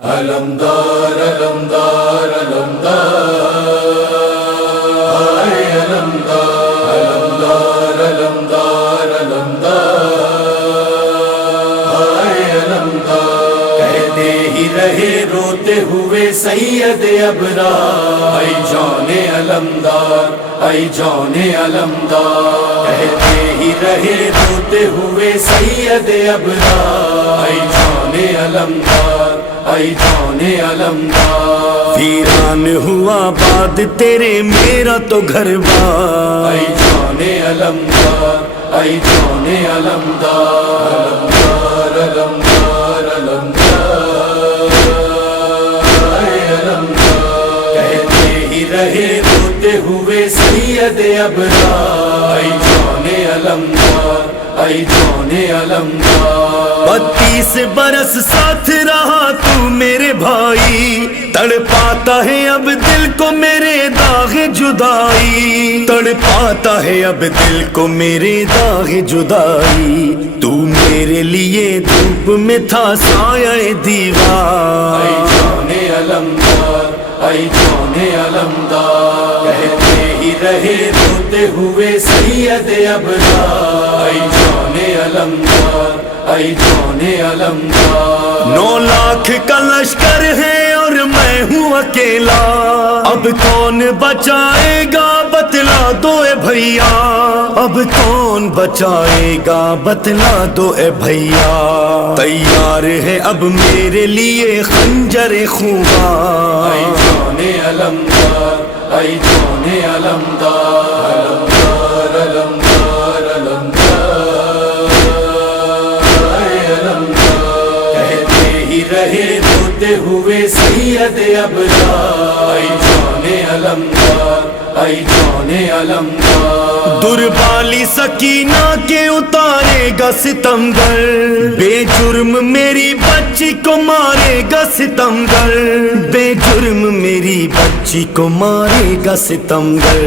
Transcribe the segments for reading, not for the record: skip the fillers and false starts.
علمدار علمدار علمدار ہائے علمدار علمدار علمدار علمدار ہائے علمدار کہتے ہی رہے روتے ہوئے سید ابرار اے جان علمدار اے جان علمدار کہتے ہی رہے روتے ہوئے سید ابرار اے جان علمدار اے جان علمدار ویران ہوا بعد تیرے میرا تو گھر بار اے جان علمدار اے جان علمدار علمدار علمدار اے علمدار کہتے ہی رہے روتے ہوئے سید ابرار اے جان علمدار اے جان علمدار 32 برس ساتھ رہا تو میرے بھائی تڑ پاتا ہے اب دل کو میرے داغ جدائی تڑ پاتا ہے اب دل کو میرے داغ جدائی تو میرے لیے دھوپ میں تھا سایہ دیوار اے جان علمدار اے جان علمدار کہتے ہی رہے روتے ہوئے سید ابرار اے جان علمدار اے جان علمدار 9 لاکھ کا لشکر ہے اور میں ہوں اکیلا اب کون بچائے گا بتلا دو اے بھیا اب کون بچائے گا بتلا دو اے بھیا تیار ہے اب میرے لیے خنجر خوباں اے جان علمدار اے جان علمدار علمدار علمدار اے علمدار کہتے ہی رہے روتے ہوئے سید ابرار اے جان علمدار اے جان علمدار دربالی سکینہ کے اتارے گا ستمگر بے جرم میری بچی کو مارے گا ستمگر بے جرم میری بچی کو مارے گا ستمگر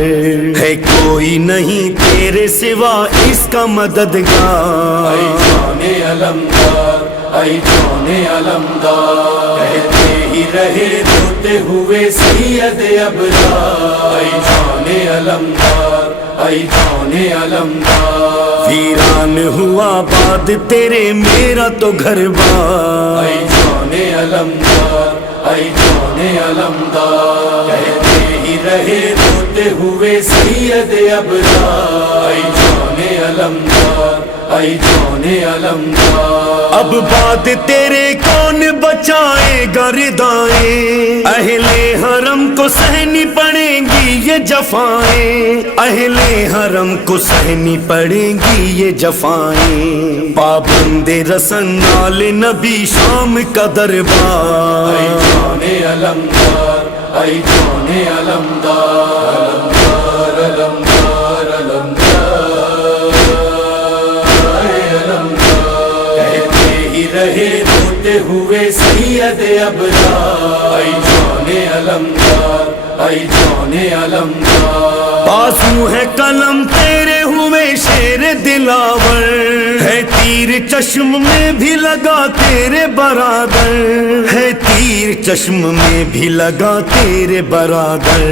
ہے کوئی نہیں تیرے سوا اس کا مددگار اے جان علمدار اے جان علمدار کہتے ہی رہے روتے ہوئے سید ابرار اے جان علمدار اے جان علمدار ویران ہوا بعد تیرے میرا تو گھر بار اے جان علمدار اے جان علمدار کہتے ہی رہے روتے ہوئے سید ابرار اے جان علمدار اے جان علمدار اب بعد تیرے کون بچائے گا ردائیں اہل حرم کو سہنی پڑیں گی یہ جفائیں اہل حرم کو سہنی پڑیں گی یہ جفائیں پابند رسن نال نبی شام کا دربار اے جان علمدار اے جان علمدار علمدار علمدار اے علمدار کہتے ہی رہے روتے ہوئے سید ابرار اے جان علمدار اے جان علمدار بازو ہے قلم تیرے ہوئے شیر دلاور ہے تیر چشم میں بھی لگا تیرے برادر ہے تیر چشم میں بھی لگا تیرے برادر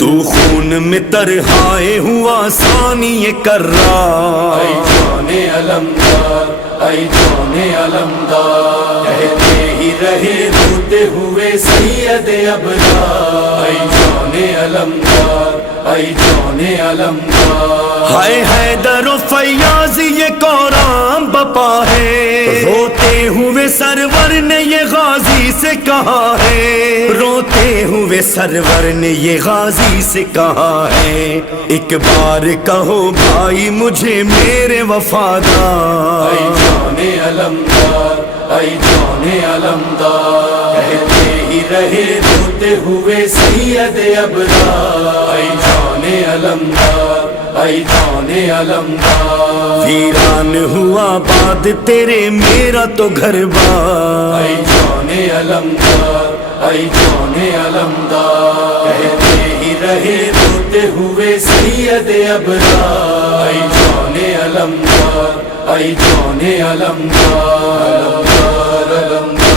تو خون میں ترہائے ہوا ثانی کرار اے جان علمدار اے جان علمدار کہتے ہی رہے روتے ہوئے سید ابرار اے جان علمدار اے جان علمدار ہائے حیدر و فیاض یہ کورام بپا ہے روتے ہوئے سرور نے یہ غازی سے کہا ہے روتے ہوئے سرور نے یہ غازی سے کہا ہے ایک بار کہو بھائی مجھے میرے وفادار اے جان علمدار اے جان علمدار کہتے ہی رہے روتے ہوئے سید ابرار اے جان علمدار اے جان علمدار ویران ہوا بعد تیرے میرا تو گھر بار اے جان علمدار اے جان علمدار کہتے ہی رہے روتے ہوئے سید ابرار اے جان علمدار اے جان علمدار علمدار علمدار